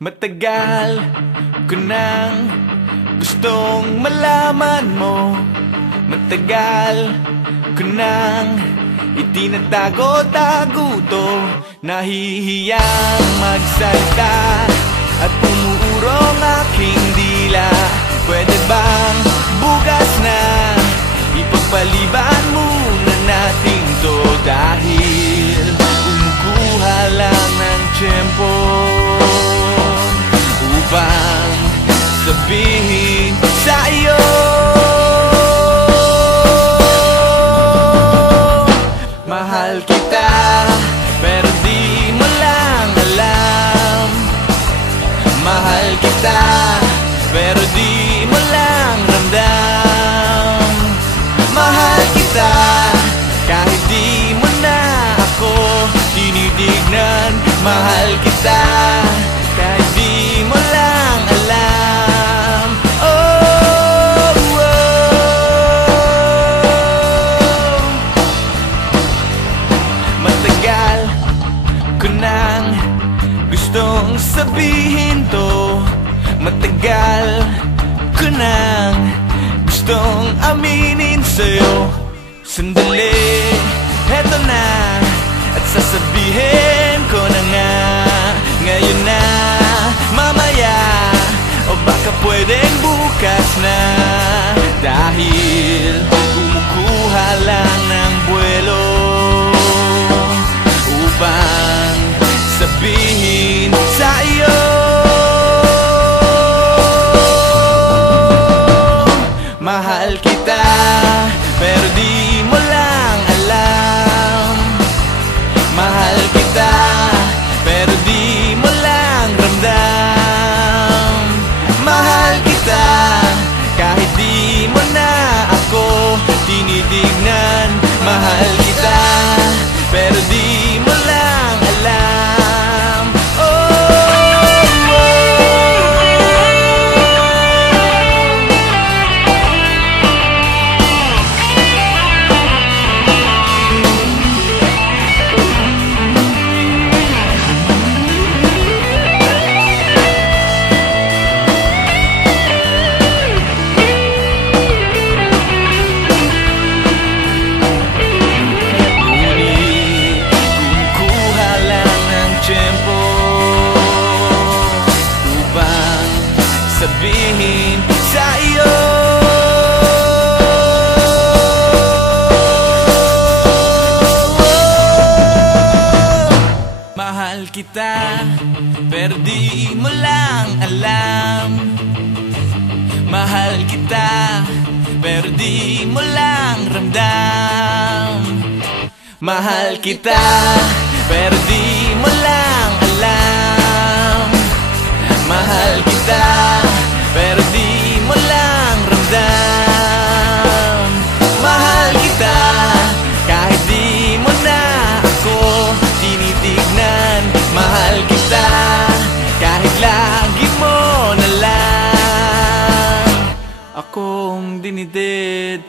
Matagal ko nang gustong malaman mo. Matagal ko nang itinatago-tago to. Nahihiyang magsalita at umuurong aking dila. Pwede bang bukas na ipagpaliban muna natin to? Dahil kumukuha lang ng tiyempo upang sabihin sa iyo mahal kita, pero di mo lang alam. Mahal kita, pero di mo lang ramdam. Mahal kita, kahit di mo na ako tinitignan. Mahal kita, kahit di mo lang alam. Oh, oh. Matagal ko nang gustong sabihin to. Matagal ko nang gustong aminin sa'yo. Sandali, eto na, at sasabihin ko na nga. Ngayon na, mamaya, o baka pwedeng bukas na. Dahil kumukuha lang ng buwelo upang sabihin sa iyo mahal kita, pero di mo lang alam. Mahal kita, pero di mo lang ramdam. Mahal kita, kahit di mo na ako tinitignan. Mahal kita, pero di mo lang alam. Sabihin sa iyo mahal kita, pero di mo lang alam. Mahal kita, pero di mo lang ramdam. Mahal kita, pero di mo lang alam. Mahal kita, pero di mo lang ramdam. Mahal kita, kahit di mo na ako tinitignan. Mahal kita, kahit lagi mo na lang akong dinidid.